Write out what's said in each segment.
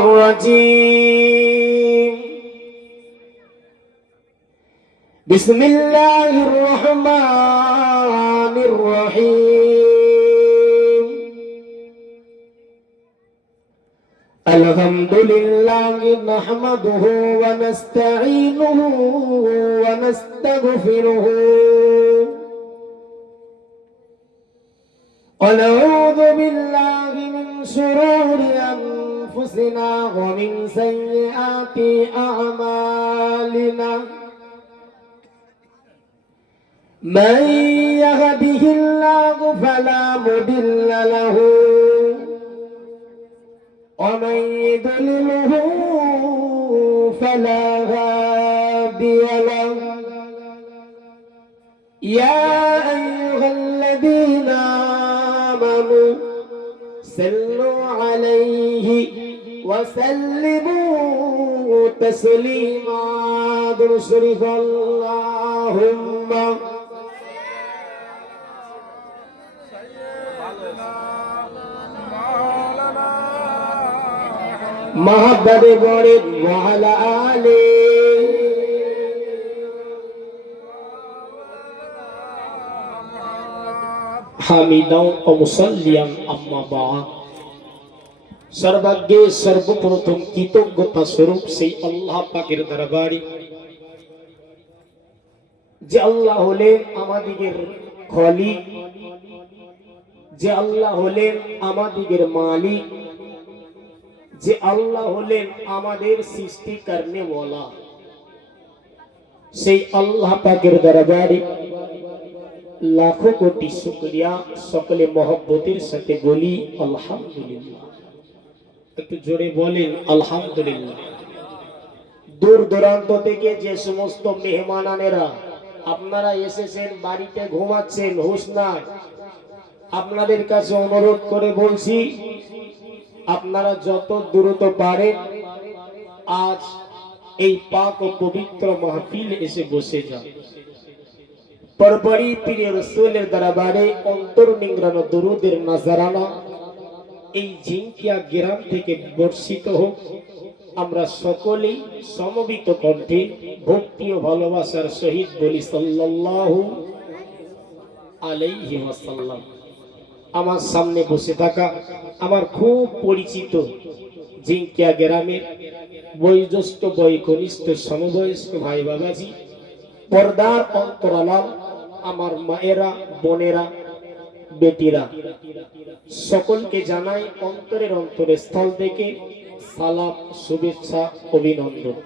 الرجيم بسم الله الرحمن الرحيم الحمد لله نحمده ونستعينه ونستغفره ونعوذ بالله من شرور أنفسنا ومن سيئات أعمالنا من يهده الله فلا مضل له ومن يضلله فلا هادي له يا أيها الذين آمنوا صلوا عليه وسلموا تسليما درشرف اللهم محمد وعلى آله حميدا ومصليا أما بعد सर्वज्ञ सर्वप्रथम कृतज्ञता स्वरूप সেই আল্লাহ পাকের দরবারে যে আল্লাহ হলেন আমাদের খলিক, যে আল্লাহ হলেন আমাদের মালিক, যে আল্লাহ হলেন আমাদের সৃষ্টি করনে ওয়ালা, সেই আল্লাহ পাকের দরবারে লাখো কোটি শুকরিয়া, সকলে মহব্বতের সাথে বলি আলহামদুলিল্লাহ। একটু জোরে বলেন আলহামদুলিল্লাহ। দূর দূরান্ত থেকে যে সমস্ত মেহমানেরা আপনারা এসেছেন, বাড়িতে ঘুমাচ্ছেন, হুঁশ নাই, আপনাদের কাছে অনুরোধ করে বলছি আপনারা যত দ্রুত পারেন আজ এই পাক ও পবিত্র মাহফিল এসে বসে যান। পরপরই প্রিয় রাসূলের দরবারে অন্তর নিংড়ানো দরুদের নজরানা এই ঝিঙ্কিয়া গ্রাম থেকে বর্ষিত হোক। আমরা সকলেই সমবেত কণ্ঠে ভক্তি ও ভালোবাসার সহিত বলি সাল্লাল্লাহু আলাইহি ওয়াসাল্লাম। আমার সামনে বসে থাকা আমার খুব পরিচিত ঝিঙ্কিয়া গ্রামের বয়োজ্যেষ্ঠ বয়কনিষ্ঠ সমবয়স্ক ভাই বাবাজি, পর্দার অন্তরালা আমার মায়েরা, বোনেরা, বেটিরা, সকলকে জানাই অন্তরের স্থল থেকে সালাম, শুভেচ্ছা, অভিনন্দন।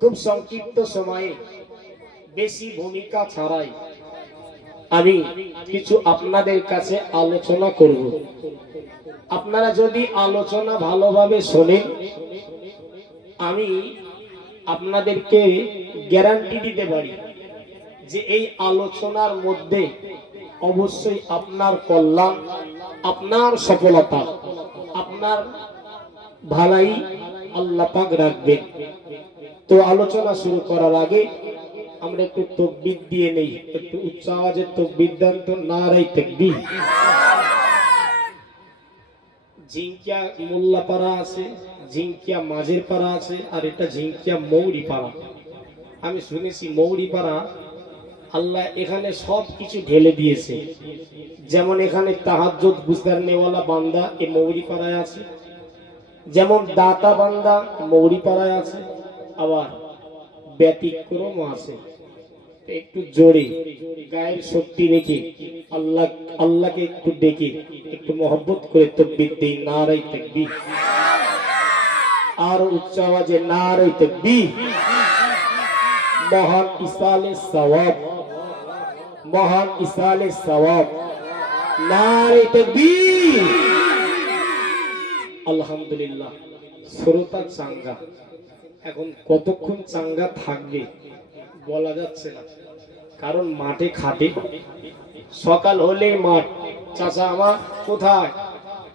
খুব সংক্ষিপ্ত সময়ে বেশি ভূমিকা ছাড়াই আমি কিছু আপনাদের কাছে আলোচনা করব। আপনারা যদি আলোচনা ভালোভাবে শোনেন, আমি আপনাদেরকে গ্যারান্টি দিতে পারি যে এই আলোচনার মধ্যে অবশ্যই আপনার কল্যাণ, আপনার সফলতা, আপনার ভালাই আল্লাহ পাক রাখবেন। তো আলোচনা শুরু করার আগে আমরা একটু তাকবীর দিয়ে নেই, একটু উচ্চ আওয়াজে তাকবীর দেন তো। নারায়ে তাকবীর। ঝিঙ্কিয়া মোল্লাপাড়া আছে, ঝিঙ্কিয়া মাঝের পাড়া আছে, আর এটা ঝিঙ্কিয়া মৌরি পাড়া। আমি শুনেছি মৌরি পাড়া আল্লাহ এখানে সব কিছু ঢেলে দিয়েছে। যেমন এখানে তাহাজ্জুদ গুজারনেওয়ালা বান্দা এই মৌরি পাড়ায় আছে, যেমন দাতা বান্দা মৌরি পাড়ায় আছে, আবার ব্যতিক্রম আছে। একটু জোরে গায়ের শক্তি রেখে আল্লাহকে একটু ডেকে একটু মহব্বত করে তাকবীর দেই। নারায়ে তাকবীর। আর উচ্চ আওয়াজে নারায়ে তাকবীর। মহান ইসালে সওয়াব, মহান ইসালে সওয়াব। নারায়ে তাকবীর। আলহামদুলিল্লাহ। শ্রোতা চাঙ্গা, এখন কতক্ষণ চাঙ্গা থাকবে বলা যাচ্ছে না, কারণ মাঠে খাটে। সকাল হলেই মাঠ। চাচা আমার কোথায়?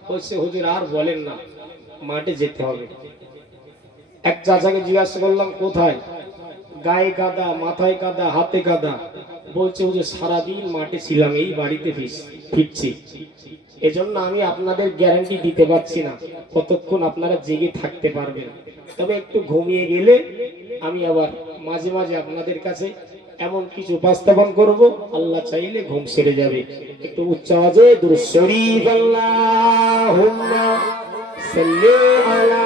বলছে হুজুর আর বলেন না, মাঠে যেতে হবে। এক চাচাকে জিজ্ঞাসা করলাম কোথায়? গায়ে কাদা, মাথায় কাদা, হাতে কাদা। বলছে হুজুর সারাদিন মাঠে ছিলাম, এই বাড়িতে ফিরছি। এজন্য আমি আপনাদের গ্যারান্টি দিতে পারছি না কতক্ষণ আপনারা জেগে থাকতে পারবেন। তবে একটু ঘুমিয়ে গেলে আমি আবার মাঝে মাঝে আপনাদের কাছে এমন কিছু উপস্থাপন করব, আল্লাহ চাইলে ঘুম সেরে যাবে। একটু উচ্চ আওয়াজে দুরূদ শরীফ আল্লাহুম্মা সাল্লি আলা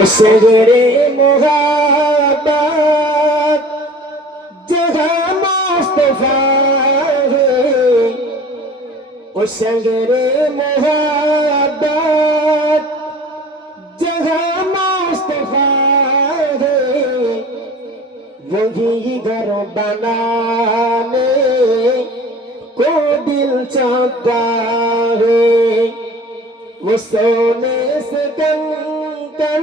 ওসগরে মোহাব্বত जहाँ मुस्तफा है उस संगरे मोहब्बत जहाँ मुस्तफा है वही घर बनाने को दिल चाहता है वो सोने से कंकर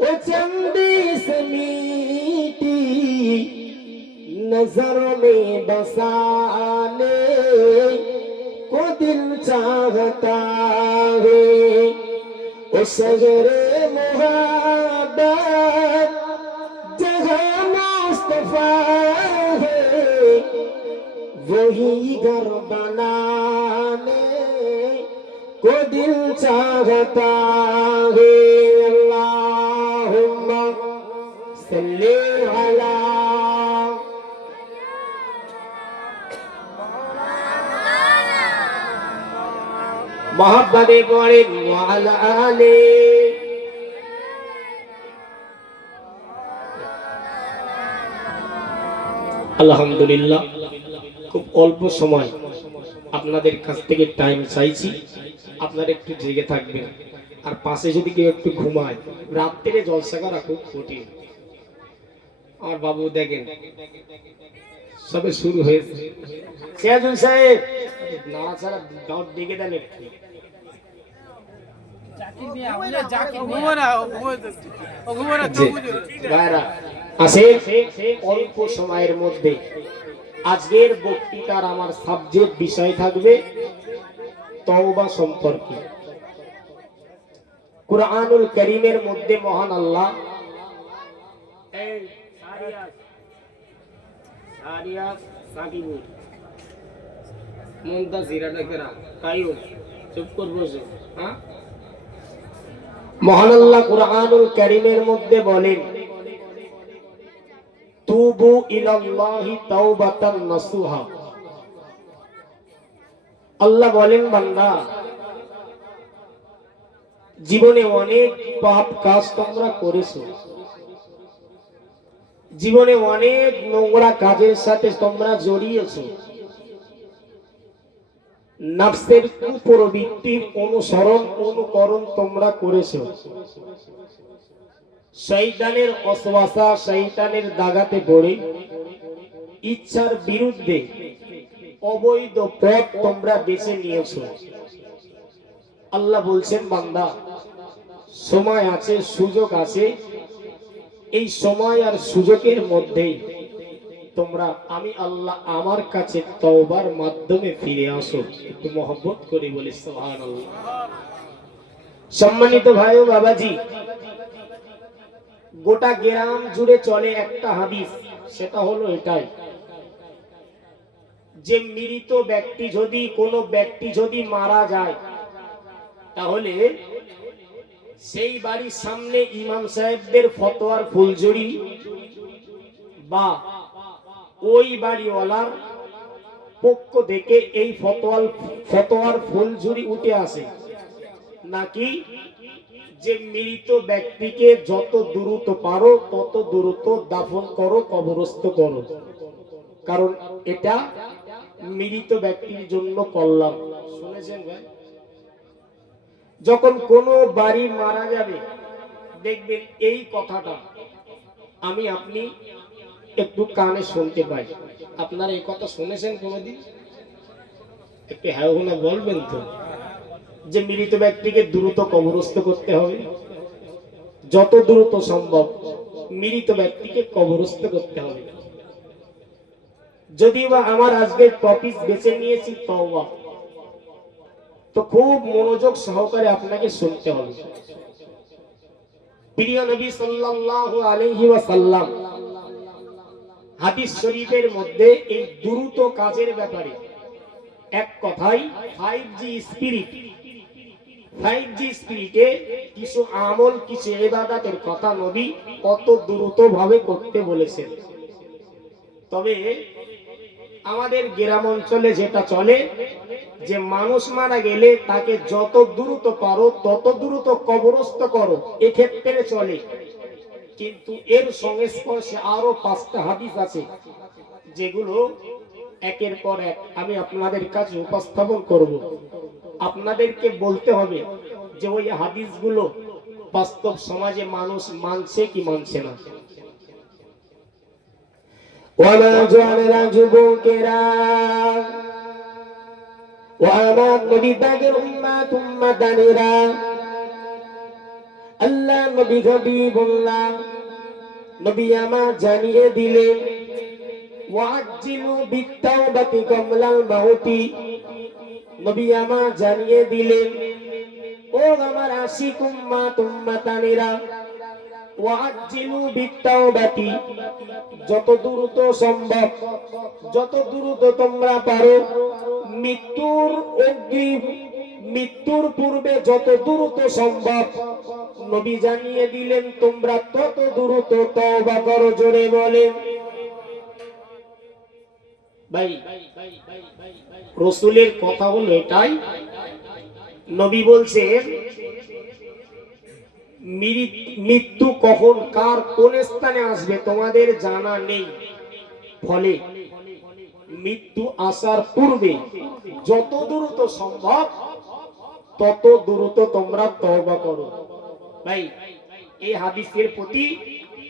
वो चांदी से मीठी नजर में बसाने को दिल चाहता है ओ शहरे मोहब्बत जहाँ मुस्तफा है वही घर बनाने को दिल चाहता है अल्लाहुम्मा सल्ली अला मोहब्बते पड़े वाला आले আলহামদুলিল্লাহ। খুব অল্প সময় আপনাদের কাছ থেকে টাইম চাইছি, আপনারা একটু জেগে থাকবেন। আর পাশে যদি কেউ একটু ঘুমায়, রাত্রে জলসা করা খুব কঠিন। আমার বাবু দেখেন সবে শুরু হয়েছে। সিরাজুল সাহেব নাড়াচাড়া দাঁত ডেকে দেন একটু। অল্প সময়ের মধ্যে আজকের বক্তৃতার আমার সাবজেক্ট বিষয় থাকবে তওবা সম্পর্কে। কুরআনুল কারীমের মধ্যে মহান আল্লাহ মহান আল্লাহ কুরআনুল কারীমের মধ্যে বলেন তুবু ইলাল্লাহি তাওবাতান নাসুহা। আল্লাহ বলেন বান্দা জীবনে অনেক পাপ কাজ তোমরা করেছো, জীবনে অনেক নোংরা কাজের সাথে তোমরা জড়িয়েছো, নফসের কুপ্রবৃত্তির অনুকরণ তোমরা করেছো, শয়তানের ওয়াসওয়াসা শয়তানের দাগাতে পড়ে ইচ্ছার বিরুদ্ধে অবৈধ পথ তোমরা বেছে নিয়েছো। আল্লাহ বলছেন বান্দা সময় আছে, সুযোগ আছে, এই সময় আর সুযোগের মধ্যেই তোমরা আমি আল্লাহ আমার কাছে তওবার মাধ্যমে ফিরে আসো। একটু মহব্বত করে বলি সুবহানাল্লাহ। সম্মানিত ভাই ও বাবাজি, গোটা গ্রাম জুড়ে চলে একটা হাদিস, সেটা হলো এটাই যে মৃত ব্যক্তি যদি কোনো ব্যক্তি যদি মারা যায় তাহলে সেই বাড়ির সামনে ইমাম সাহেবদের ফতোয়ার ফুলঝুরি বা ওই বাড়িওয়ালার পক্ষ থেকে এই ফতোয়ার ফুলঝুরি উঠে আসে নাকি যে মৃত ব্যক্তিকে যত দ্রুত পারো তত দ্রুত দাফন করো, কবরস্থ করো, কারণ এটা মৃত ব্যক্তির জন্য কল্যাণ। শুনেছেন ভাই? যখন কোনো বাড়ি মারা যাবে দেখবেন এই কথাটা আমি আপনি একটু কানে শুনতে পাই। আপনারা এই কথা শুনেছেন কোনোদিন? একটু হ্যাঁ না বলবেন তো, যে মৃত ব্যক্তিকে দ্রুত কবরস্থ করতে হবে, যত দ্রুত সম্ভব মৃত ব্যক্তিকে কবরস্থ করতে হবে। যদিও বা আমার আজকের টপিক বেছে নিয়েছি তওবা, তো খুব মনোযোগ সহকারে আপনাকে শুনতে হবে। প্রিয় নবী সাল্লাল্লাহু আলাইহি ওয়াসাল্লাম হাদিস শরীফের মধ্যে এই দ্রুত কাজের ব্যাপারে এক কথাই 5G স্পিরিট 5G স্পিরিটে কিছু আমল কিছু ইবাদতের কথা নবী কত দ্রুত ভাবে করতে বলেছেন। তবে আমাদের গ্রাম অঞ্চলে যেটা চলে যে মানুষ মারা গেলে তাকে যত দ্রুত পারো তত দ্রুত কবরস্থ করো, এক্ষেত্রে চলে। কিন্তু এর সংস্পর্শে আরো 5টা হাদিস আছে যেগুলো একের পর এক আমি আপনাদের কাছে উপস্থাপন করব। আপনাদেরকে বলতে হবে যে ওই হাদিসগুলো বাস্তব সমাজে মানুষ মানছে কি মানছে না। ওয়ালা জানেরা যুবকেরা ও আমার নবী তাগের উম্মাতানেরা, আল্লাহ নবী হাবিবুল্লাহ নবী আমার জানিয়ে দিলেন ওয়াজ্জিলু বিত্তাওবাতি কমলাল মাউতি। নবী আমার জানিয়ে দিলেন ও আমার আশিক উম্মাতানেরা ওয়াজ্জিলু বিত্তাওবাতি, যত দ্রুত সম্ভব যত দ্রুত তোমরা পারো মৃত্যুর পূর্বে যত দ্রুত সম্ভব নবী জানিয়ে দিলেন তোমরা তত দ্রুত তওবা করো। জোরে বলেন ভাই, রাসূলের কথা হলো এটাই। নবী বলছেন মৃত্যু কখন কার কোন স্থানে আসবে তোমাদের জানা নেই, ফলে মৃত্যু আসার পূর্বে যত দ্রুত সম্ভব তত দ্রুত তোমরা তওবা করো। ভাই, এই হাদিসের প্রতি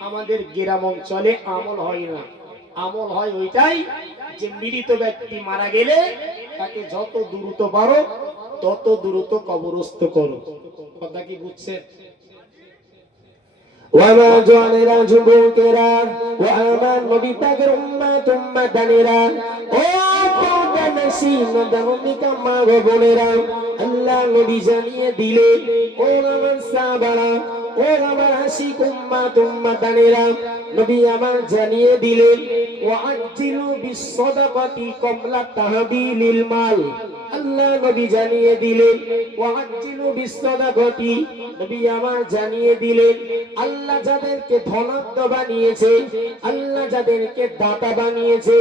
আমাদের গ্রাম অঞ্চলে আমল হয় না। আমল হয় ওইটাই যে মৃত ব্যক্তি মারা গেলে তাকে যত দ্রুত পারো তত দ্রুত কবরস্থ করো। কথা কি বুঝছেন? ওয়ামা জানেরা যুবকেরা ও আমার নবী তাগের উম্মাতানেরা, ও পৌঁছানসি নবমিকা মা ও বোনেরা, আল্লাহ নবী জানিয়ে দিলেন ও আমার সাহাবারা ও আমার আশিক উম্মাতানেরা, নবী আমার জানিয়ে দিলেন ওয়াজ্জিলু বিসসাদাকাতি ক্বাবলা তাহবিলিল মাল। আল্লাহ নবী জানিয়ে দিলেন ওয়াজ্জিলু বিসসাদাকাতি, নবী আমার জানিয়ে দিলেন আল্লাহ যাদেরকে ধনাঢ্য বানিয়েছে, আল্লাহ যাদেরকে দাতা বানিয়েছে,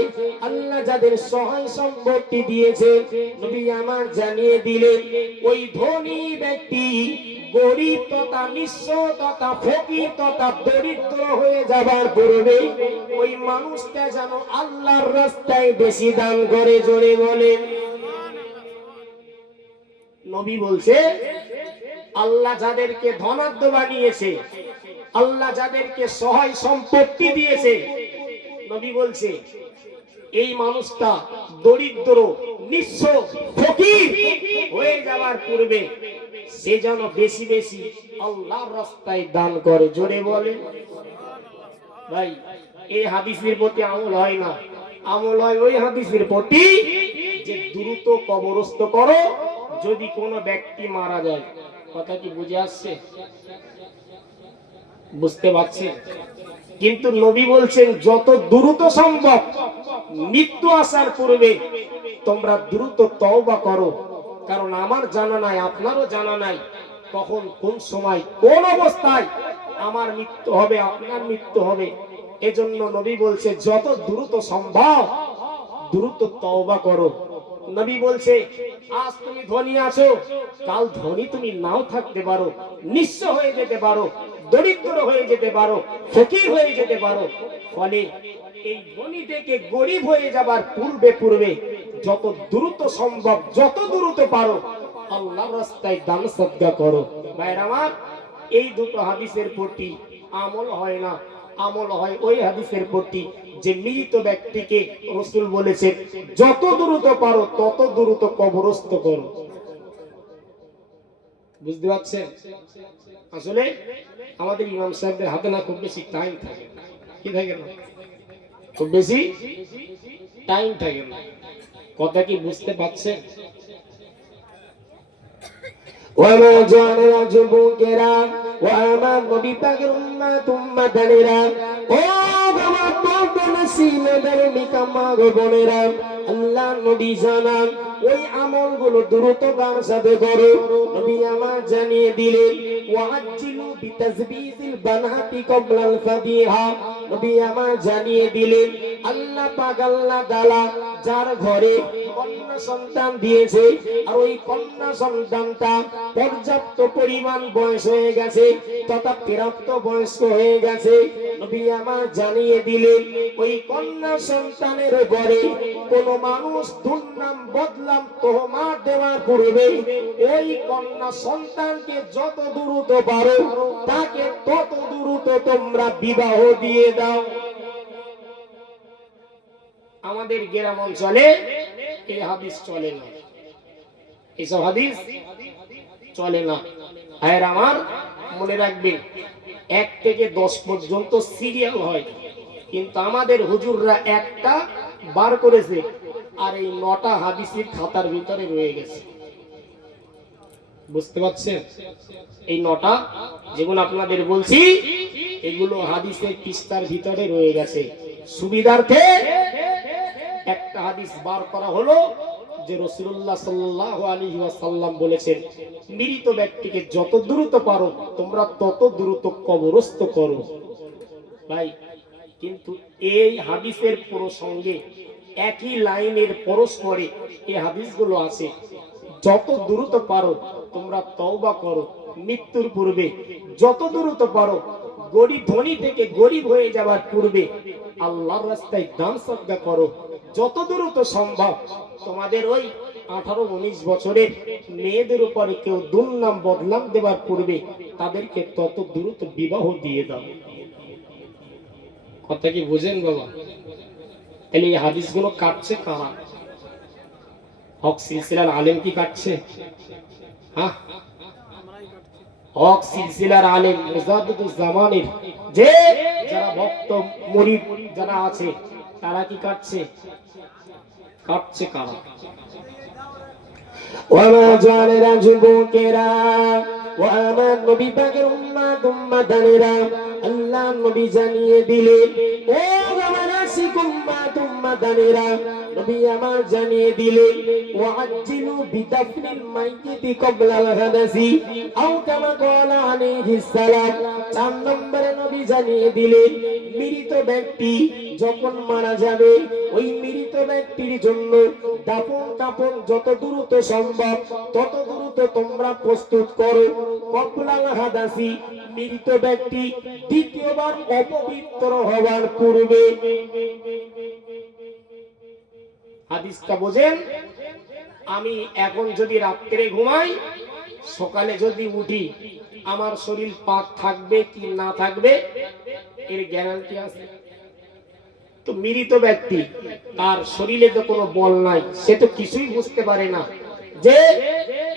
আল্লাহ যাদের সহায় সম্পত্তি দিয়েছে, নবী আমার জানিয়ে দিলেন ওই ধনী ব্যক্তি গরিব তথা নিঃস্ব তথা ফকির তথা দরিদ্র হয়ে যাবার পূর্বে ওই মানুষটা যেন আল্লাহর রাস্তায় বেশি দান করে। জোরে বলেন। নবী বলছে আল্লাহ যাদেরকে ধনাঢ্য বানিয়েছে, আল্লাহ যাদেরকে সহায় সম্পত্তি দিয়েছে, নবী বলছে এই মানুষটা দরিদ্র নিঃস্ব ফকির হয়ে যাওয়ার পূর্বে সে যেন বেশি বেশি আল্লাহর রাস্তায় দান করে। জোরে বলেন। ভাই, এই হাদিসের প্রতি আমল হয় না। আমল হয় ওই হাদিসের প্রতি যে দ্রুত কবরস্থ করো যদি কোনো ব্যক্তি মারা যায়। কথা কি বুঝে আসছে? বুঝতে পারছেন? কিন্তু নবী বলছেন যত দ্রুত সম্ভব মৃত্যু আসার পূর্বে তোমরা দ্রুত তওবা করো, কারণ আমার জানা নাই আপনারও জানা নাই কখন কোন সময় কোন অবস্থায় আমার মৃত্যু হবে আপনার মৃত্যু হবে। এজন্য নবী বলছে যত দ্রুত সম্ভব দ্রুত তওবা করো। নবী বলছে আজ তুমি ধনী আছো, কাল ধনী তুমি নাও থাকতে পারো, নিঃস্ব হয়ে যেতে পারো, দরিদ্র হয়ে যেতে পারো, ফকির হয়ে যেতে পারো। ফলে এই ধনী থেকে গরিব হয়ে যাবার পূর্বে পূর্বে যত দ্রুত সম্ভব যত দ্রুত পারো আল্লাহর রাস্তায় দান সদকা করো। ভাইরা আমার, এই দুটো হাদিসের প্রতি আমল হয় না। আমল হয় ওই হাদিসের প্রতি যে মৃত ব্যক্তিকে রাসূল বলেছেন যত দ্রুত পারো তত দ্রুত কবরস্থ করো। বুঝতে পারছেন? আসলে আমাদের ইমাম সাহেবদের হাতে না খুব বেশি টাইম থাকে, কি থাকে না, খুব বেশি টাইম থাকে না। কথা কি বুঝতে পারছেন? ওয়ামা জানেরা যুবকেরা ও আমার নবী পাকের উম্মাতেরা, ও আমার নসিবের নিকামা বোনেরা, আল্লাহ নবী জানান ওই আমলগুলো দ্রুত কার সাথে করো। নবী আমার জানিয়ে দিলেন ওয়াজ্জিলু বিতাজবিজিল বানাতি ক্বাবলাল ফাদিহা। নবী আমার জানিয়ে দিলেন আল্লাহ পাক আল্লাহ তাআলা যার ঘরে কন্যা সন্তান দিয়েছে আর ওই কন্যা সন্তানটা পর্যাপ্ত পরিমাণ বয়স হয়ে গেছে তথা প্রাপ্ত বয়স্ক হয়ে গেছে, নবী আমার জানিয়ে দিলেন ওই কন্যা সন্তানের ঘরে কোন মানুষ দুর্নাম বদলাম তোহমাত দেওয়ার পূর্বে ওই কন্যা সন্তানকে যত দ্রুত পারো তাকে তত দ্রুত তোমরা বিবাহ দিয়ে দাও। আমাদের গ্রাম অঞ্চলে এই হাদিস চলে না, এইসব হাদিস চলে না। ভাইয়ের আমার মনে রাখবেন 1 থেকে 10 পর্যন্ত সিরিয়াল হয়, কিন্তু আমাদের হুজুররা একটা বার করেছে আর এই 9টা হাদিসের খাতার ভিতরে রয়ে গেছে। বুঝতে পারছেন? এই 9টা যেগুলো আপনাদের বলছি এগুলো হাদিসের পৃষ্ঠার ভিতরে রয়ে গেছে। সুবিধার্থে একটা হাদিস বার করা হলো যে রাসূলুল্লাহ সাল্লাল্লাহু আলাইহি ওয়াসাল্লাম বলেছেন মৃত ব্যক্তিকে যত দ্রুত পারো তোমরা তত দ্রুত কবরস্থ করো। ভাই কিন্তু এই হাদিসের প্রসঙ্গে একই লাইনের পরস্পরে এই হাদিসগুলো আছে, যত দ্রুত পারো তোমরা তওবা করো মৃত্যুর পূর্বে, যত দ্রুত পারো গরিব ধনী থেকে গরিব হয়ে যাওয়ার পূর্বে আল্লাহর রাস্তায় দান সদকা করো, যত দ্রুত সম্ভব তোমাদের ওই 18-19 বছরের মেয়েদের উপরে কেউ দুর্নাম বদনাম দেওয়ার পূর্বে তাদেরকে তত দ্রুত বিবাহ দিয়ে দাও। কথা কি বুঝেন বাবা? তাহলে এই হাদিসগুলো কাটছে কারা? হক সিলসিলার আলেম কি কাটছে? হ্যাঁ, হক সিলসিলার আলেম মুজাদ্দিদুজ জামানের যে যারা ভক্ত মুরিদ যারা আছে তারা কি কাটছে? কাটছে কারা? ওয়া জানেরা যুবকেরা, ওয়া আমার নবী পাকের উম্মাতেরা, আল্লাহ নবী জানিয়ে দিলেন ও আমার আশিক উম্মাতেরা, নবী আমার জানিয়ে দিলেন ওয়াজ্জিলু বিদাফনিল মাইয়িতি ক্বাবলাল হাদাসি আও কামা ক্বালা আলাইহিস সালাম। 4 নম্বরে নবী জানিয়ে দিলেন মৃত ব্যক্তি যখন মারা যাবে ওই মৃত ব্যক্তির জন্য দাফন কাফন যত দ্রুত সম্ভব তত দ্রুত তোমরা প্রস্তুত করো। ক্বাবলাল হাদাসি মৃত ব্যক্তি দ্বিতীয়বার অপবিত্র হওয়ার পূর্বে। হাদিসটা বোঝেন? আমি এখন যদি রাত্রে ঘুমাই সকালে যদি উঠি আমার শরীর পাক থাকবে কি না থাকবে এর গ্যারান্টি আছে? তো মৃত ব্যক্তি তার শরীরে তো কোনো বল নাই, সে তো কিছুই বুঝতে পারে না, যে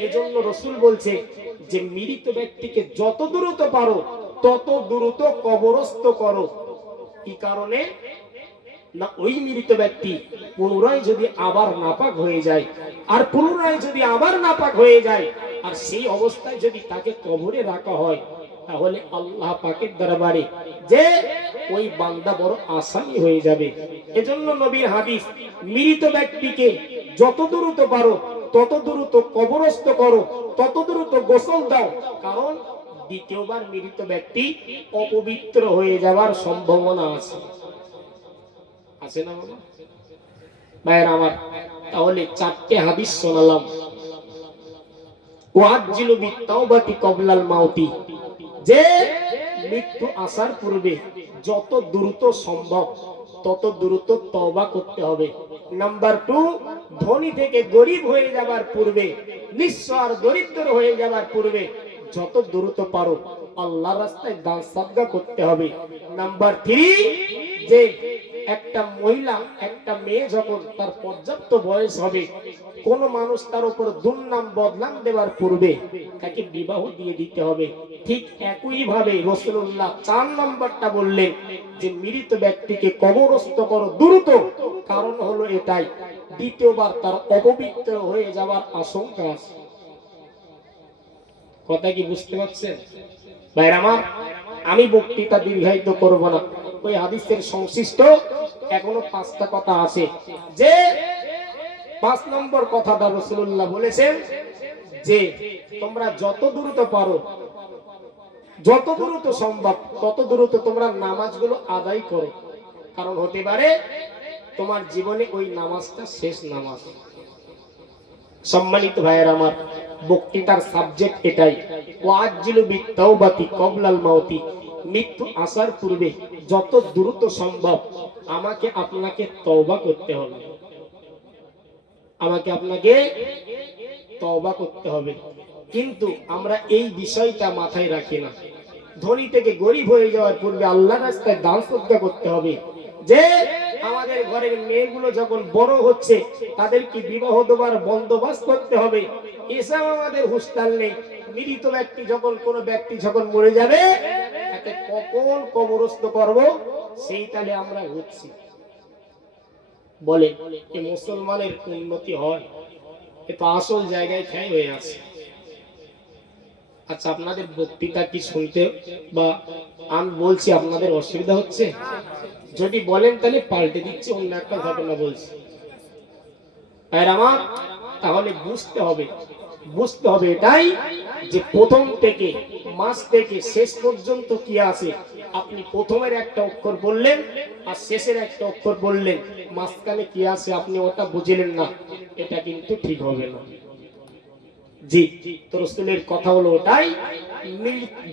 এজন্য রাসূল বলছে যে মৃত ব্যক্তিকে যত দ্রুত পারো তত দ্রুত কবরস্থ করো। কি কারণে? না ওই মৃত ব্যক্তি পুনরায় যদি আবার নাপাক হয়ে যায়, আর পুনরায় যদি আবার নাপাক হয়ে যায় আর সেই অবস্থায় যদি তাকে কবরে রাখা হয় তাহলে আল্লাহ পাকের দরবারে যে ওই বান্দা বড় আসামি হয়ে যাবে। এজন্য নবীর হাদিস মৃত ব্যক্তিকে যত দ্রুত পারো তত দ্রুত কবরস্থ করো, তত দ্রুত গোসল দাও, কারণ দ্বিতীয়বার মৃত ব্যক্তি অপবিত্র হয়ে যাওয়ার সম্ভাবনা আছে। আছে না বাবা? ভাইয়ের আমার, তাহলে 4টে হাদিস শোনালাম। ওয়াজ্জিলু বিত্তাওবাতি ক্বাবলাল মাউতি, যে মৃত্যু আসার পূর্বে যত দ্রুত সম্ভব তত দ্রুত তওবা করতে হবে। নাম্বার 2, ধনী থেকে গরিব হয়ে যাবার পূর্বে, নিঃস্ব আর দরিদ্র হয়ে যাবার পূর্বে যত দ্রুত পারো আল্লাহর রাস্তায় দান সদকা করতে হবে। নাম্বার 3, যে একটা মহিলা একটা মেয়ে যখন তার পর্যাপ্ত বয়স হবে কোন মানুষ তার উপর দুর্নাম বদনাম দেওয়ার পূর্বে তাকে বিবাহ দিয়ে দিতে হবে। ঠিক একই ভাবে রাসূলুল্লাহ 4 নম্বরটা বললেন যে মৃত ব্যক্তিকে কবরস্থ করো দ্রুত, কারণ হলো এটাই দ্বিতীয়বার তার অপবিত্র হয়ে যাওয়ার আশঙ্কা আছে। কথা কি বুঝতে পারছেন? ভাইরা আমার, আমি বক্তৃতা দীর্ঘায়িত করব না। ওই হাদিসের সংশ্লিষ্ট এখনো 5টা কথা আছে। যে 5 নম্বর কথাটা রাসূলুল্লাহ বলেছেন যে তোমরা যত দ্রুত পারো, যত দ্রুত সম্ভব তত দ্রুত তোমরা নামাজগুলো আদায় করো, কারণ হতে পারে তোমার জীবনে ওই নামাজটা শেষ নামাজ। সম্মানিত ভাইয়েরা আমার, বক্তৃতার সাবজেক্ট এটাই, ওয়াজ্জিলু বিত-তাওবাতি ক্বাবলাল মাউতি, মৃত্যু আসার পূর্বে যত দ্রুত সম্ভব আমাকে আপনাকে তওবা করতে হবে, আমাকে আপনাকে তওবা করতে হবে। কিন্তু আমরা এই বিষয়টা মাথায় রাখি না। ধনী থেকে গরিব হয়ে যাওয়ার পূর্বে আল্লাহর রাস্তায় দান সদকা করতে হবে। যে আমাদের ঘরের মেয়েগুলো যখন বড় হচ্ছে তাদেরকে বিবাহ দেওয়ার বন্দোবস্ত করতে হবে, এসব আমাদের হুঁশতাল নেই। মৃত ব্যক্তি যখন, কোন ব্যক্তি যখন মরে যাবে তাকে কখন কবরস্থ করব সেই তালে আমরা উঠছি। বলে যে মুসলমানের উন্নতি হয়, এ তো আসল জায়গায় ঠাঁই হয়ে আছে। আচ্ছা, আপনাদের বক্তৃতা কি শুনতে বা আমি বলছি আপনাদের অসুবিধা হচ্ছে? যদি বলেন তাহলে পাল্টে দিচ্ছি, অন্য একটা ঘটনা বলছি। আমার তাহলে বুঝতে হবে এটাই যে প্রথম থেকে মাস থেকে শেষ পর্যন্ত কি আছে। আপনি প্রথমের একটা অক্ষর বললেন আর শেষের একটা অক্ষর বললেন, মাঝখানে কি আছে আপনি ওটা বুঝলেন না, এটা কিন্তু ঠিক হবে না। জি, তো রাসূলের কথা হলো ওটাই,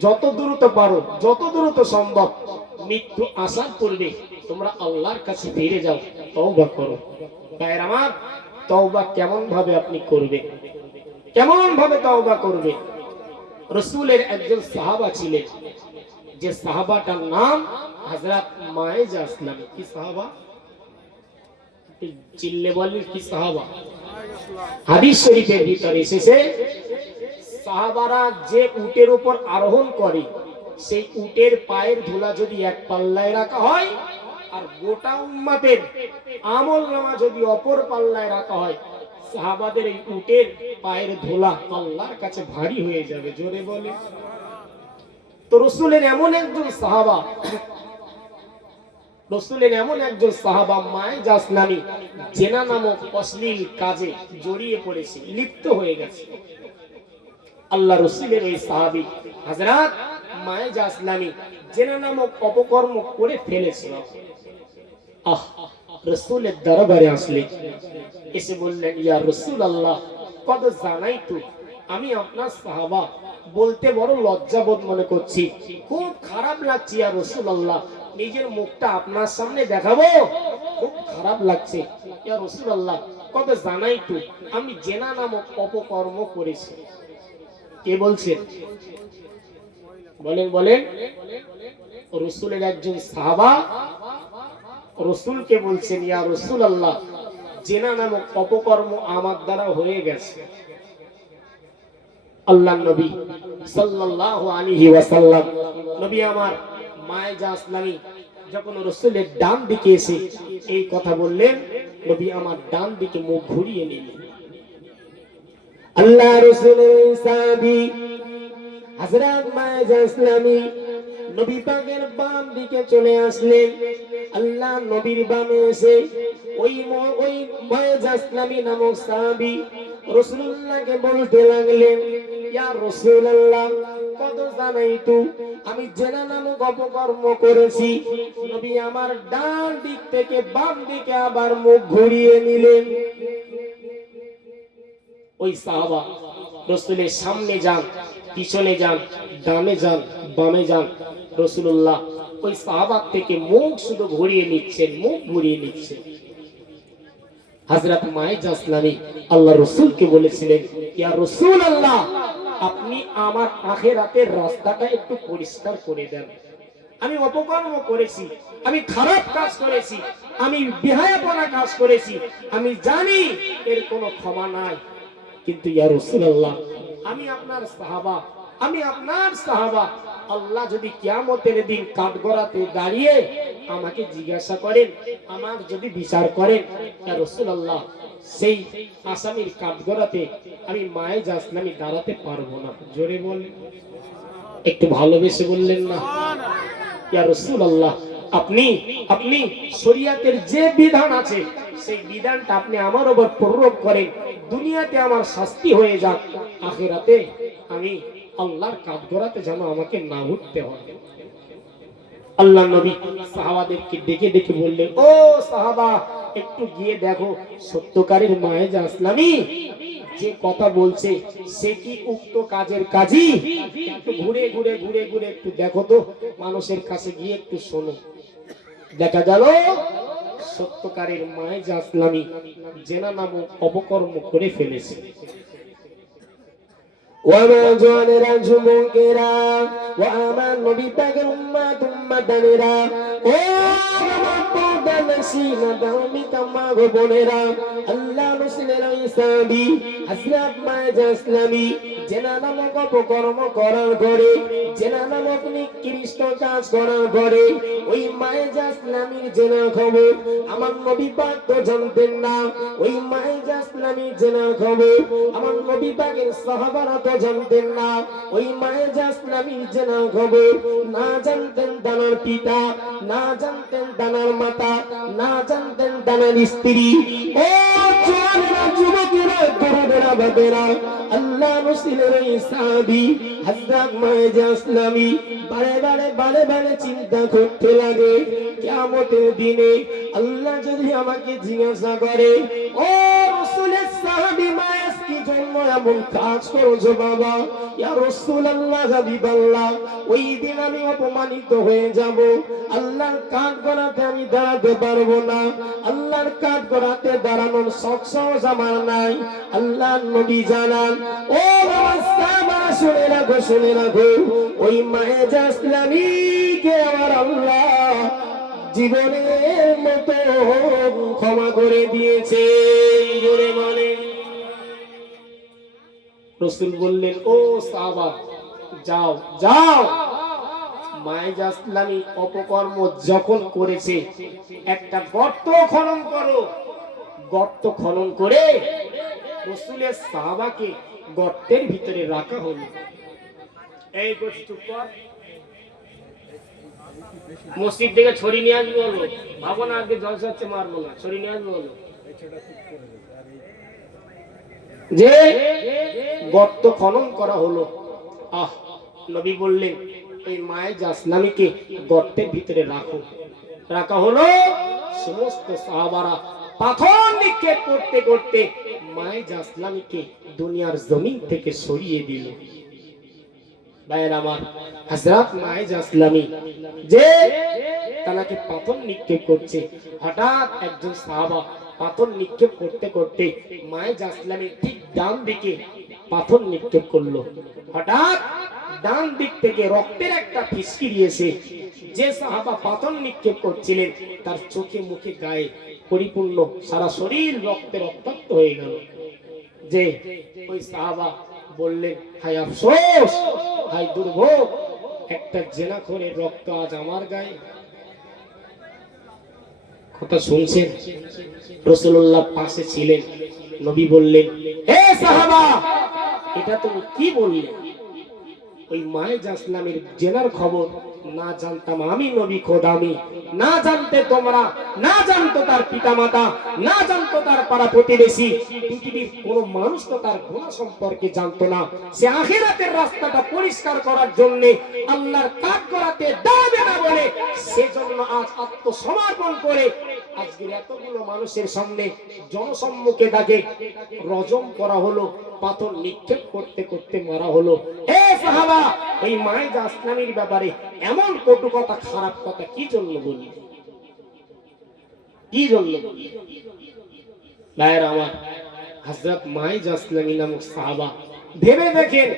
যত দ্রুত পারো, যত দ্রুত সম্ভব মৃত্যু আসার পূর্বে তোমরা আল্লাহর কাছে ফিরে যাও, তওবা করো। ভাইয়ের আমার, তওবা কেমন ভাবে আপনি করবে, কেমন ভাবে তওবা করবে? রাসূলের একজন সাহাবা ছিলেন, যে সাহাবাটার নাম হযরত মায়েজা আসলামী। কি সাহাবা? চিল্লে বলেন কি সাহাবা? হাদিস শরীফের ভিতরে এসেছে, সাহাবারা যে উটের উপর আরোহণ করে সেই উটের পায়ের ধুলা যদি এক পাল্লায় রাখা হয় আর গোটা উম্মতের আমলনামা যদি অপর পাল্লায় রাখা হয়, সাহাবাদের এই উটের পায়ের ধুলা আল্লাহর কাছে ভারী হয়ে যাবে। জোরে বলে। তো রাসূলের এমন একজন সাহাবা মায়েজা আসলামী জেনা নামক অশ্লীল কাজে জড়িয়ে পড়েছে, লিপ্ত হয়ে গেছে। আল্লাহ রাসূলের ওই সাহাবী হযরত মায়েজা আসলামী জেনা নামক অপকর্ম করে ফেলেছিল। রাসূলের দরবারে আসলে এসে বললেন, ইয়া রাসূলুল্লাহ কদ জানাইতু, আমি আপনার সাহাবা, বলতে বড় লজ্জাবোধ মনে করছি, খুব খারাপ লাগছে ইয়া রাসূলুল্লাহ, নিজের মুখটা আপনার সামনে দেখাবো, খুব খারাপ লাগছে ইয়া রাসূলুল্লাহ কদ জানাইতু, আমি জেনা নামক অপকর্ম করেছি। কে বলছেন? বলেন। রাসূলের একজন সাহাবা রাসূলকে বলছেন, ইয়া রাসূলুল্লাহ জেনা নামক অপকর্ম আমার দ্বারা হয়ে গেছে। আল্লাহর নবী সাল্লাল্লাহু আলাইহি ওয়াসাল্লাম, নবী আমার মায়েজা আসলামী যখন রাসূলের ডান দিকে এসে এই কথা বললেন, নবী আমার ডান দিকে মুখ ঘুরিয়ে নিলেন। আল্লাহ রাসূলের সাহাবী হযরত মায়েজা আসলামী নবী পাকের বাম দিকে চলে আসলেন। আল্লাহ নবীর বামে এসে ওই মায়েজা আসলামী নামক সাহাবী রাসূলুল্লাহকে বলতে লাগলেন, ইয়া রাসূলুল্লাহ কদ জানাইতু, আমি জেনা নামক অপকর্ম করেছি। নবী আমার ডান দিক থেকে বাম দিকে আবার মুখ ঘুরিয়ে নিলেন। ওই সাহাবা রাসূলের সামনে যান, পিছনে যান, ডানে যান, বামে যান, রাসূলুল্লাহ ওই সাহাবা থেকে মুখ শুধু ঘুরিয়ে নিচ্ছেন। হযরত মায়েজা আসলামী আল্লাহ রাসূলকে বলেছিলেন, ইয়া রাসূলুল্লাহ আপনি আমার আখিরাতের রাস্তাটা একটু পরিষ্কার করে দেন। আমি অপকর্ম করেছি, আমি খারাপ কাজ করেছি, আমি বেহায়াপনা কাজ করেছি, আমি জানি এর কোনো ক্ষমা নাই, কিন্তু ইয়া রাসূলুল্লাহ আমি আপনার সাহাবা, আল্লাহ যদি কিয়ামতের দিন কাঠগড়াতে দাঁড়িয়ে আমাকে জিজ্ঞাসা করেন, আমার যদি বিচার করেন, ইয়া রাসূলুল্লাহ সেই আসামির কাঠগড়াতে আমি মায়েজা আসলামী দাঁড়াতে পারবো না। জোরে বলেন। একটু ভালোবেসে বললেন না, ইয়া রাসূলুল্লাহ, আপনি আপনি শরীয়তের যে বিধান আছে সেই বিধানটা আপনি আমার উপর প্রয়োগ করেন, দুনিয়াতে আমার শাস্তি হয়ে যাক, আখিরাতে আমি আল্লাহর কাঠগড়াতে যেন আমাকে না উঠতে হয়। আল্লাহ নবী সাহাবাদেরকে ডেকে ডেকে বললেন, ও সাহাবা, একটু গিয়ে দেখো সত্যকারের মায়েজা আসলামী যে কথা বলছে সে কি উক্ত কাজের কাজী? একটু ঘুরে ঘুরে ঘুরে ঘুরে একটু দেখো তো, মানুষের কাছে গিয়ে একটু শোনো। দেখা গেল সত্যকারের মায়েজা আসলামী জেনা নামক অপকর্ম করে ফেলেছে। ওয়ামাজওয়ানেরা যুবকেরা ও আমার নবী পাকের উম্মত উম্মতানেরা, ও আমার পর্দানশীনা ধার্মিক মা গো বোনেরা, আল্লাহ রাসূলের ইসাবি হযরত মায়েজা ইসলামী জেনা নামক অপকর্ম করার পরে, জেনা নামক নিকৃষ্ট কাজ করার পরে ওই মায়েজা ইসলামীর জেনা খবর আমার নবী পাক তো জানতেন না। ওই মায়েজা ইসলামীর জেনা খবর আমার নবী পাকের সাহাবারা তো জানতেন না। ওই মায়েজা ইসলামীর জেনা খবর না জানতেন দানার পিতা, না জানতেন দানার মাতা, না জানতেন দানার স্ত্রী। ও জওয়ানেরা, যুবকেরা, তরুণেরা, বাবেরা, আল্লাহ রাসূলের সাহাবী হযরত মায়েজা ইসলামী বারে বারে বারে বারে চিন্তা করতে লাগে, কিয়ামতের দিনে আল্লাহ যদি আমাকে জিজ্ঞাসা করে, ও রাসূলের সাহাবী মায়েজ কি জন্য এমন কাজ করেছো বাবা? ইয়া রাসূলুল্লাহ, হাবিবাল্লাহ, ওই দিন আমি অপমানিত হয়ে যাব, আল্লাহর কাঠগড়াতে আমি দাঁড়াতে পারবো না, আল্লাহর কাঠগড়াতে দাঁড়ানোর সক্ষমতা আমার নাই। আল্লাহর নবী জানান, ও আমার সাহাবারা শুনে রাখো, শুনে রাখো, ওই মায়েজা ইসলামীকে আমার আল্লাহ জীবনের মতো ক্ষমা করে দিয়েছে। জোরে মানে রাসূল বললেন, ও সাহাবা, যাও যাও, মায়েজা ইসলামী অপকর্ম যখন করেছে একটা গর্ত খনন করো। গর্ত খনন করে রাসূলের সাহাবাকে গর্তের ভিতরে রাখা হলো। এই বস্তু পর মসজিদ থেকে ছড়ি নিয়ে আসবো হলো, ভাবো না আগে জলসা হচ্ছে মারবো না, ছড়ি নিয়ে আসবো হলো। যে গর্ত খনন করা হলো, আহ, নবী বললেন এই মায়েজা ইসলামীকে গর্তের ভিতরে রাখো। রাখা হলো। সমস্ত সাহাবারা পাথর নিক্ষেপ করতে করতে মায়েজা ইসলামীকে দুনিয়ার জমিন থেকে সরিয়ে দিল। ভাইয়ের আমার, হযরত মায়েজা ইসলামী যে তাকে পাথর নিক্ষেপ করছে, হঠাৎ একজন সাহাবা পাথর নিক্ষেপ করতে করতে মায়েজা ইসলামীর ঠিক ডান দিকে পাথর নিক্ষেপ করলো। হঠাৎ ডান দিক থেকে রক্তের একটা ফিসকিরি এসে যে সাহাবা পাথর নিক্ষেপ করছিলেন তার চোখে মুখে গায়ে পরিপূর্ণ সারা শরীর রক্তে রক্তাক্ত হয়ে গেল। যে ওই সাহাবা বললেন, হায় আফসোস, হায় দুর্ভোগ, একটা জেনাখোরের রক্ত আজ আমার গায়ে। কথা শুনছেন? রাসূলুল্লাহ পাশে ছিলেন। নবী বললেন, হে সাহাবা, এটা তুমি কি বললে? ওই মায়েজা ইসলামের জেনার খবর না জানতাম আমি নবী খোদা, আমি না জানতে তোমরা, না জানতো তার পিতামাতা, না জানতো তার পাড়া প্রতিবেশী, পৃথিবীর কোন মানুষ তো তার গুনাহ সম্পর্কে জানতো না। সে আখিরাতের রাস্তাটা পরিষ্কার করার জন্য আল্লাহর কাঠগড়াতে দাঁড়াবে না বলে সেজন্য আজ আত্মসমর্পণ করে আজকের এতগুলো মানুষের সামনে জনসম্মুখে তাকে রজম করা হলো, পাথর নিক্ষেপ করতে করতে মারা হলো। হে সাহাবা, এই মায়েজা ইসলামীর ব্যাপারে এমন কটু কথা, খারাপ কথা কি জন্য বললি? কি জন্য? ভাইয়েরা আমার, হযরত মায়েজা ইসলামী নামক সাহাবা, ভেবে দেখেন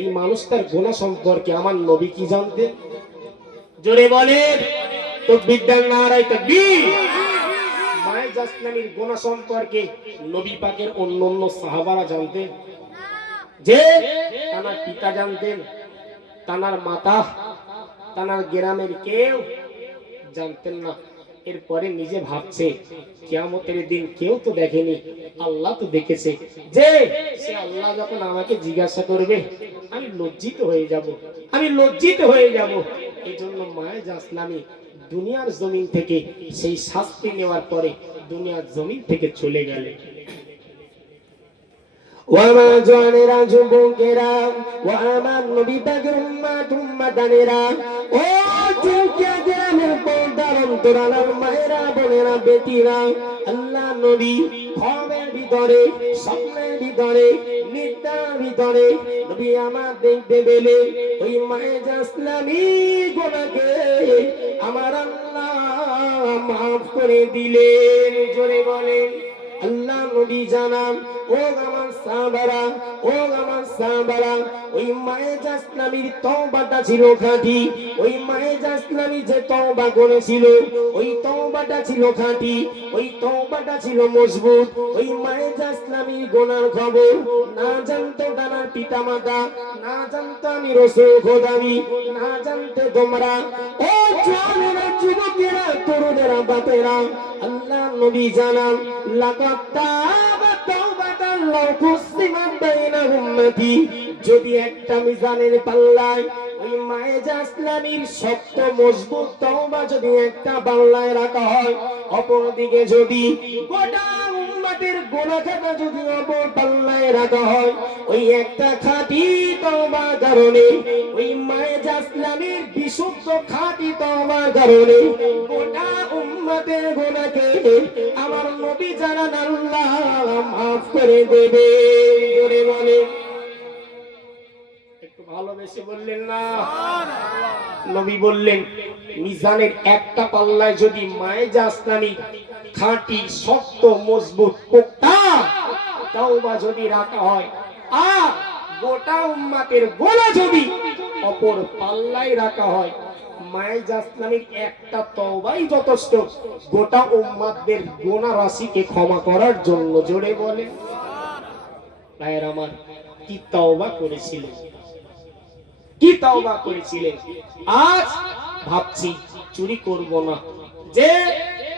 এই মানুষটার গুনাহ সম্পর্কে আমার নবী কি জানতেন? জোরে বলেন তাকবীর, নারায়ে তাকবীর। মায়েজা ইসলামীর গুনাহ সম্পর্কে নবী পাকের অন্যান্য সাহাবারা জানতেন? যে তার পিতা জানতেন, তার মাতা, তার গ্রামের কেউ জানতেন না। এরপরে নিজে ভাবছে কিয়ামতের দিন কেউ তো দেখেনি, আল্লাহ তো দেখেছে। যে সে আল্লাহ যখন আমাকে জিজ্ঞাসা করবে আমি লজ্জিত হয়ে যাব, আমি লজ্জিত হয়ে যাব। এই জন্য মায়ের আসলামী দুনিয়ার জমিন থেকে সেই শাস্তি নেওয়ার পরে দুনিয়ার জমিন থেকে চলে গেলেন। ওয়ামা জওয়ানেরা, যুবকেরা, ও আমার নবী পাকের উম্মত উম্মতানেরা, ও জিনকিয়া গ্রামের পর্দার অন্তরালার মায়েরা, বোনেরা, বেটিরা, আল্লাহ নবী ঘরের ভিতরে, স্বপ্নের ভিতরে, নিদ্রার ভিতরে নবী আমার দেখতে পেলেন ওই মায়ের আসলামী গুনাহকে আমার আল্লাহ মাফ করে দিলেন। জোরে বলেন আল্লাহ নবী জানান, ও আমার সাহাবারা, ও আমার সাহাবারা, ওই মায়ে জাসলামীর তওবাটা ছিল খাঁটি। ওই মায়ে জাসলামী যে তওবা করেছিল ওই তওবাটা ছিল খাঁটি, ওই তওবাটা ছিল মজবুত। ওই মায়ে জাসলামীর গুনার খবর না জানতো তার পিতামাতা, না জানতো আমি রাসূল খোদামি, না জানতে তোমরা ও জওয়ানেরা, যুবকেরা, তরুণেরা, বাপেরা, আল্লাহ নবী জানান, লাকাদ তাবা তাওবাতান লাউ কুসিমাত বাইনা উম্মতি, যদি একটা মিজানের পাল্লায় ওই মায়ে জাসলামীর শক্ত মজবুত তওবা যদি একটা পাল্লায় রাখা হয়, অপরদিকে যদি গোটা উম্মতের গুনাহ খাতা যদি অপর পাল্লায় রাখা হয়, ওই একটা খাঁটি তওবার কারণে, ওই মায়ে জাসলামীর বিশুদ্ধ খাঁটি তওবার কারণে গোটা উম্মতের গুনাহকে আমার নবী জানান আল্লাহ মাফ করে দেবে। জোরে বলে একটু ভালোবেসে বললেন না? নবী বললেন মিজানের একটা পাল্লায় যদি মায়ে জাসলামী খাঁটি শক্ত মজবুত পোক্তা তওবা যদি রাখা হয়, আর গোটা উম্মতের গোনা যদি অপর পাল্লায় রাখা হয়, মায়ে জাসলামীর একটা তওবাই যথেষ্ট গোটা উম্মতদের গোনা রাশিকে ক্ষমা করার জন্য। জোরে বলেন ভাইয়ের আমার, কি তওবা করেছিলেন, কি তওবা করেছিলেন। আজ ভাবছি চুরি করব না, যে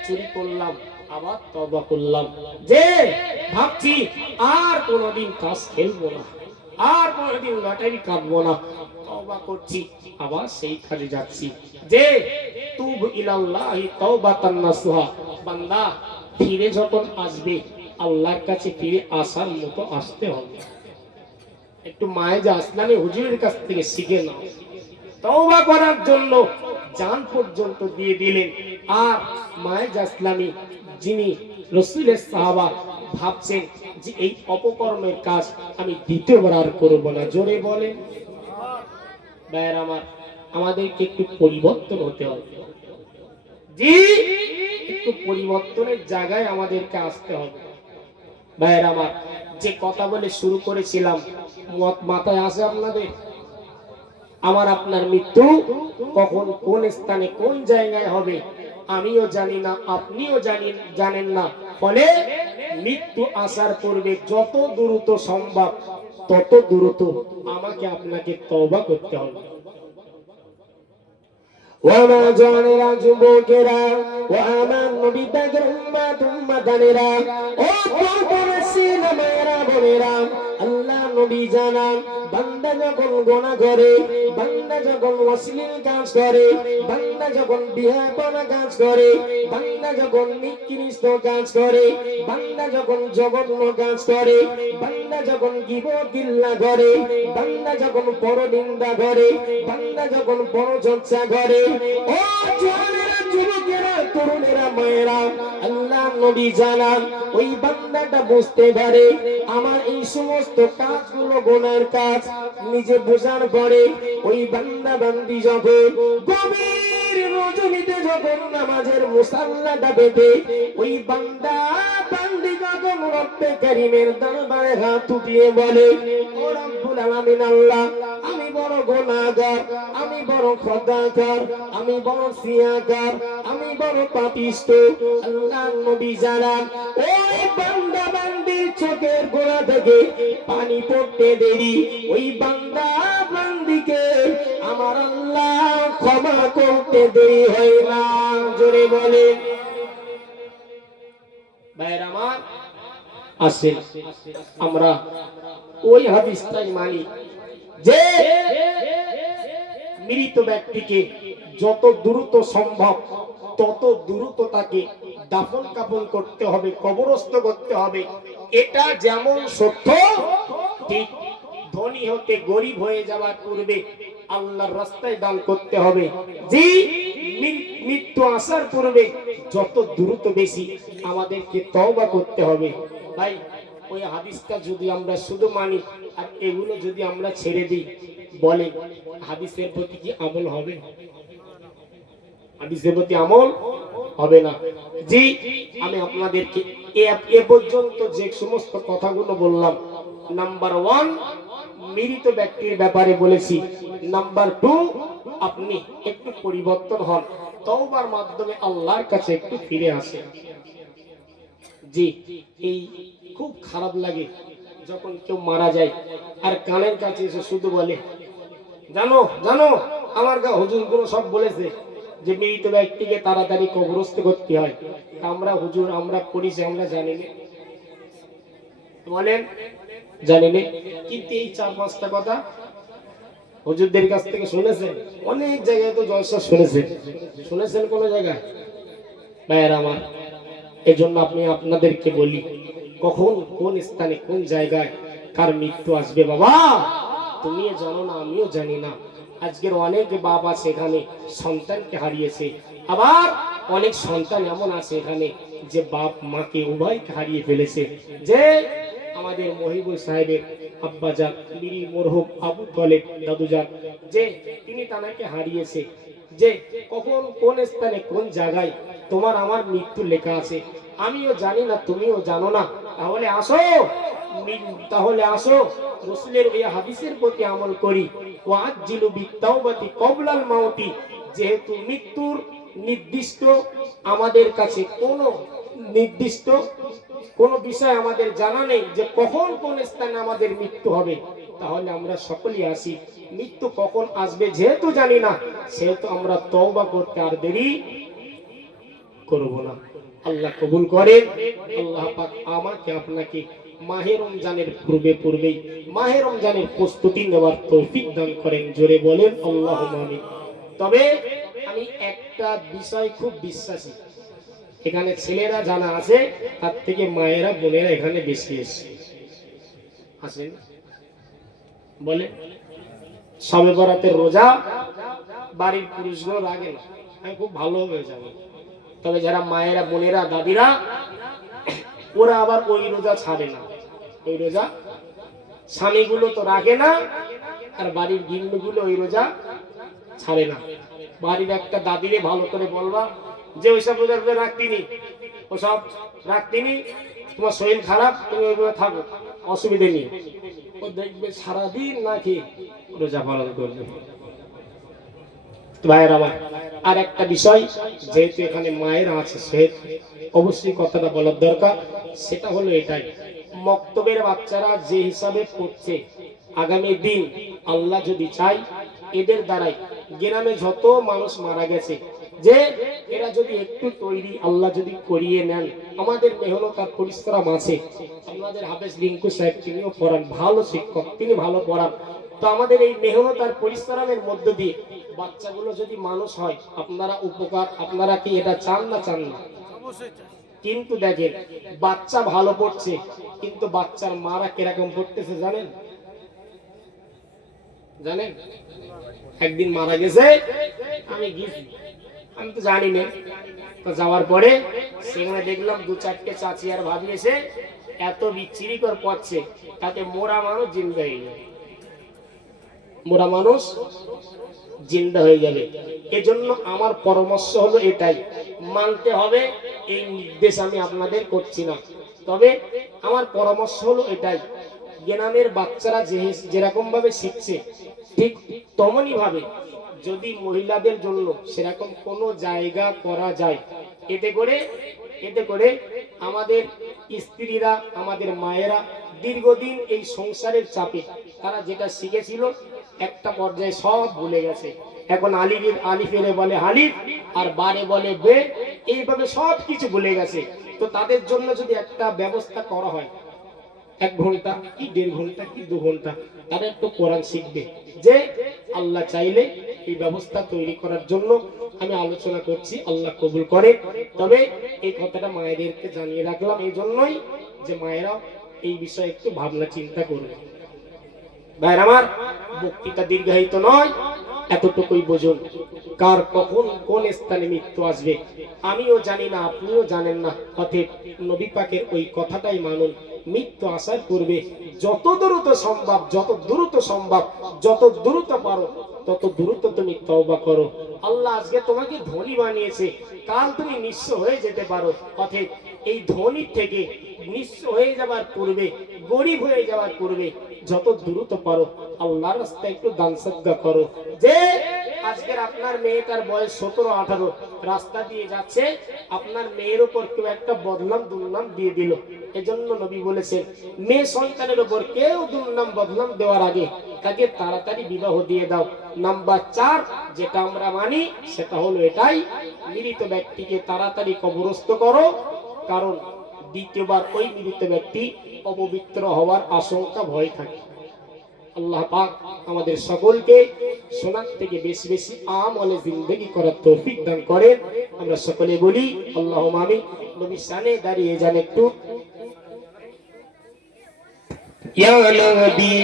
চুরি করলাম আবার তওবা করলাম, যে ভাবছি আর কোনোদিন তাস খেলবো না, আর কোনোদিন লটারি কাটবো না, তওবা করছি আবার সেই কাজে যাচ্ছি। যে তুব ইলাল্লাহি তাওবাতান নাসুহা, বান্দা ফিরে যখন আসবে আল্লাহর কাছে ফিরে আসার মতো আসতে হবে। একটু মায়ে জাসলামী হুজুরের কাছ থেকে শিখে নাও, তওবা করার জন্য জান পর্যন্ত দিয়ে দিলেন। আর মায়ে জাসলামী যিনি রাসূলের সাহাবা ভাবছেন যে এই অপকর্মের কাজ আমি দ্বিতীয়বার আর করব না। জোরে বলেন ভাইয়ের আমার, আমাদেরকে একটু পরিবর্তন হতে হবে। জি, একটু পরিবর্তনের জায়গায় আমাদেরকে আসতে হবে। ভাইয়ের আমার, যে কথা বলে শুরু করেছিলাম মাথায় আসে আপনাদের? আমার আপনার মৃত্যু কখন, কোন স্থানে, কোন জায়গায় হবে আমিও জানি না, আপনিও জানেন না। ফলে মৃত্যু আসার পূর্বে যত দ্রুত সম্ভব তত দ্রুত আমাকে আপনাকে তওবা করতে হবে। ওয়ামা জওয়ানেরা, যুবকেরা, ও আমার নবী পাকের উম্মত উম্মতানেরা, ও পরপুরুষের মায়েরা, বোনেরা, আল্লাহ নবী জানান, বান্দা যখন গুনাহ করে, বান্দা যখন অশ্লীল কাজ করে, বান্দা যখন বিহাপনা কাজ করে, বান্দা যখন নিকৃষ্ট কাজ করে, বান্দা যখন জঘন্য কাজ করে, বান্দা যখন গীবত গিল্লা করে, বান্দা যখন পরনিন্দা করে, বান্দা যখন পরচর্চা করে, ও জওয়ানেরা, যুবকেরা, তরুণেরা, মায়েরা, আল্লাহ নবী জানান ওই বান্দাটা বুঝতে পারে আমার এই সমস্ত কাজগুলো গুনাহের কাজ, নিজে বোঝার পরে ওই বান্দা বান্দি যখন গভীর রজনীতে যখন নামাজের মুসাল্লাটা পেতে, ওই বান্দা বান্দি যখন রব্বে কারীমের দরবারে হাত উঠিয়ে বলে, ও রব্বুল আলামিন, আল্লাহ আমি বড় গুনাহগার, আমি বড় খতাকার, আমি বড় সিয়াকার, আমি বড় পাপিষ্ট। আল্লাহ নবী জানান ওই বান্দা বান্দির চোখের গোড়া থেকে পানি পড়তে দেরি ওই বান্দা বান্দিকে আমার আল্লাহ ক্ষমা করতে দেরি হয় না। জোরে বলে ভাইয়ের আমার, আসেন আমরা ওই হাদিসটাই মানি যে মৃত ব্যক্তিকে যত দ্রুত সম্ভব তত দ্রুত তাকে দাফন কাফন করতে হবে, কবরস্থ করতে হবে। এটা যেমন সত্য, ঠিক ধনী হতে গরিব হয়ে যাওয়ার পূর্বে আল্লাহর রাস্তায় দান করতে হবে। জি, মৃত্যু আসার পূর্বে যত দ্রুত বেশি আমাদেরকে তওবা করতে হবে। ভাই, ওই হাদিসটা যদি আমরা শুধু মানি আর এগুলো যদি আমরা ছেড়ে দিই, বলে হাদিসের প্রতি কি আমল হবে? হাদিসের প্রতি আমল হবে না। জি, আমি আপনাদেরকে এ পর্যন্ত যে সমস্ত কথাগুলো বললাম, নাম্বার 1 মৃত ব্যক্তির ব্যাপারে বলেছি, নাম্বার 2 আপনি একটু পরিবর্তন হন, তওবার মাধ্যমে আল্লাহর কাছে একটু ফিরে আসেন। জি, এই খুব খারাপ লাগে যখন কেউ মারা যায় আর কানের কাছে এসে শুধু বলে, জানো জানো আমার হুজুর গুলো সব বলেছে যে মৃত ব্যক্তিকে তাড়াতাড়ি কবরস্থ করতে হয়। আমরা হুজুর আমরা করেছি, আমরা জানি না, বলেন জানি না। কিন্তু এই 4-5টা কথা হুজুরদের কাছ থেকে শুনেছেন, অনেক জায়গায় তো জলসা শুনেছেন, শুনেছেন কোন জায়গায়? ভাইয়ের আমার, এজন্য আপনি আপনাদেরকে বলি, কখন কোন স্থানে কোন জায়গায় কার মৃত্যু আসবে বাবা তুমিও জানো না, আমিও জানি না। আজকের অনেক বাবা সেখানে সন্তানকে হারিয়েছে, আবার অনেক সন্তান এমন আছে এখানে যে বাপ মাকে উভয়কে হারিয়ে ফেলেছে। যে আমাদের মহিবুল সাহেবের আব্বাজান মিরি মরহুম আবু তলেব দাদুজান, যে তিনি তানাকে হারিয়েছে, যে কখন কোন স্থানে কোন জায়গায় তোমার আমার মৃত্যু লেখা আছে আমিও জানি না, তুমিও জানো না। তাহলে আসো, তাহলে আসো রাসূলের ওই হাদিসের প্রতি আমল করি, ওয়াজ্জিলু বিত্তাওবাতি ক্বাবলাল মাউতি। যেহেতু মৃত্যুর নির্দিষ্ট আমাদের কাছে নির্দিষ্ট কোন বিষয় আমাদের জানা নেই যে কখন কোন স্থানে আমাদের মৃত্যু হবে, তাহলে আমরা সকলেই আসি। মৃত্যু কখন আসবে যেহেতু জানি না, সেহেতু আমরা তওবা করতে আর দেরি করব না। আল্লাহ কবুল করেন। আল্লাহ পাক আমাকে আপনাকে মাহে রমজানের পূর্বেই মাহে রমজানের প্রস্তুতি নেওয়ার তৌফিক দান করেন। জোরে বলেন আল্লাহুম্মা আমিন। তবে আমি একটা বিষয় খুব বিশ্বাসী, এখানে ছেলেরা জানা আছে তার থেকে মায়েরা বোনেরা এখানে বেশি এসে আসেন। বলে শবে বরাতের রোজা বাড়ির পুরুষগুলো রাগে না, আমি খুব ভালো হয়ে যাবে। তবে যারা মায়েরা বোনেরা দাদিরা, ওরা আবার ওই রোজা ছাড়ে না। ওই রোজা স্বামীগুলো তো রাগে না, আর বাড়ির গিন্নিগুলো ওই রোজা ছাড়ে না। বাড়ির একটা দাদিরে ভালো করে বলবা যে ওইসব রোজা রোজা রাখতিনি, ওসব রাখতিনি, তোমার শরীর খারাপ, তুমি ওইগুলো থাকো, অসুবিধে নেই। ও দেখবে সারাদিন নাকি রোজা পালন করবে। ভাইয়ের আমার, আর একটা বিষয়, যেহেতু এখানে মায়েরা আছে সেহেতু অবশ্যই কথাটা বলার দরকার। সেটা হলো এটাই, মক্তবের বাচ্চারা যে হিসাবে পড়ছে, আগামী দিন আল্লাহ যদি চাই এদের দ্বারাই গ্রামে যত মানুষ মারা গেছে, যে এরা যদি একটু তৈরি আল্লাহ যদি করিয়ে নেন, আমাদের মেহনত আর পরিশ্রম আছে। আমাদের হাফেজ রিঙ্কু সাহেব তিনিও পড়ান, ভালো শিক্ষক, তিনি ভালো পড়ান। তো আমাদের এই মেহনত আর পরিশ্রমের মধ্য দিয়ে বাচ্চাগুলো যদি মানুষ হয়, আপনারা উপকার, আপনারা কি এটা চান না চান না? কিন্তু দেখেন বাচ্চা ভালো পড়ছে, কিন্তু বাচ্চার মারা কিরকম পড়তেছে জানেন? জানেন একদিন মারা গেছে, আমি গেছি, আমি তো জানি না। তো যাওয়ার পরে সেখানে দেখলাম 2-4টে চাচি আর ভাবি এসে এত বিচ্ছিরি করে পড়ছে, তাতে মোরা মানুষ জিন্দা হয়ে যাবে, মোরা মানুষ জিন্দা হয়ে যাবে। এজন্য আমার পরামর্শ হলো এটাই, মানতে হবে এই নির্দেশ আমি আপনাদের করছি না, তবে আমার পরামর্শ হলো এটাই, গ্রামের বাচ্চারা যেরকম ভাবে শিখছে ঠিক তেমনই ভাবে যদি মহিলাদের জন্য সেরকম কোনো জায়গা করা যায়, এতে করে আমাদের স্ত্রীরা, আমাদের মায়েরা দীর্ঘদিন এই সংসারের চাপে তারা যেটা শিখেছিল একটা পর্যায়ে সব ভুলে গেছে। এখন আলিফেরে বলে হালিফ আর বারে বলে বে, এইভাবে সব কিছু ভুলে গেছে। তো তাদের জন্য যদি একটা ব্যবস্থা করা হয়, 1 ঘন্টা কি 1.5 ঘন্টা কি 2 ঘন্টা তারা একটু কোরআন শিখবে, যে আল্লাহ চাইলে এই ব্যবস্থা তৈরি করার জন্য আমি আলোচনা করছি, আল্লাহ কবুল করে। তবে এই কথাটা মায়েদেরকে জানিয়ে রাখলাম এই জন্যই যে মায়েরা এই বিষয়ে একটু ভাবনা চিন্তা করবে। ভাইয়ের আমার, বক্তৃতা দীর্ঘায়িত নয়, এতটুকুই বুঝুন। কার কখন কোন স্থানে মৃত্যু আসবে আমিও জানি না, আপনিও জানেন না। অতএব নবী পাকের ওই কথাটাই মানুন, মৃত্যু আসার পূর্বে যত দ্রুত সম্ভব, যত দ্রুত সম্ভব, যত দ্রুত পারো তত দ্রুত তুমি তওবা করো। আল্লাহ আজকে তোমাকে ধনী বানিয়েছে, কাল তুমি নিঃস্ব হয়ে যেতে পারো। অতএব এই ধনী থেকে নিঃস্ব হয়ে যাবার পূর্বে, গরিব হয়ে যাওয়ার পূর্বে যত দ্রুত পারো আল্লাহর রাস্তায় একটু দান সদকা করো। যে আজকের আপনার মেয়েটার বয়স 17-18, রাস্তা দিয়ে যাচ্ছে, আপনার মেয়ের উপর কেউ একটা বদনাম দুর্নাম দিয়ে দিল। এজন্য নবী বলেছেন, মেয়ে সন্তানের উপর কেউ দুর্নাম বদনাম দেওয়ার আগে তাকে তাড়াতাড়ি বিবাহ দিয়ে দাও। নাম্বার 4 যেটা আমরা মানি সেটা হলো এটাই, মৃত ব্যক্তিকে তাড়াতাড়ি কবরস্থ করো, কারণ দ্বিতীয়বার ওই মৃত ব্যক্তি অপবিত্র হওয়ার আশঙ্কা ভয় থাকে। আল্লাহ পাক আমাদের সকলকে শোনার থেকে বেশি বেশি আমলে জিন্দেগি করার তৌফিক দান করেন। আমরা সকলে বলি আল্লাহুম্মা আমিন। নবী সানে দাঁড়িয়ে যান একটু। ইয়া নবী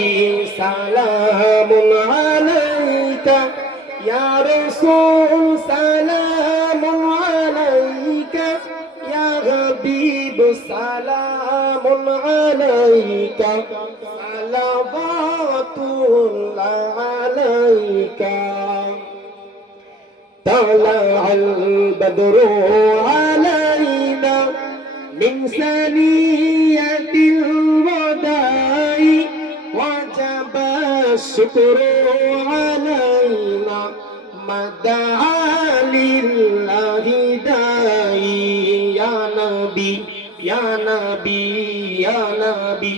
সালামুন আলাইকা, ইয়া রাসূল সালামুন আলাইকা, ইয়া হাবিব সালামুন আলাইকা, সালাওয়াতুল্লাহ আলাইকা। তালাআল বদরু আলাইনা মিন সানিয়াতিল ওয়াদাই, ওয়াজাবা শুকরু আলাইনা মাদা লিল্লাহি দাই। ইয়া নবী ইয়া নবী ইয়া নবী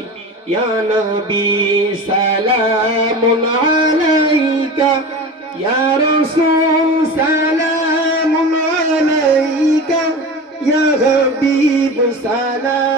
ইয়া নবী সালামুন আলাইকা, ইয়া রাসূল সালামুন আলাইকা, ইয়া হাবিব সালাম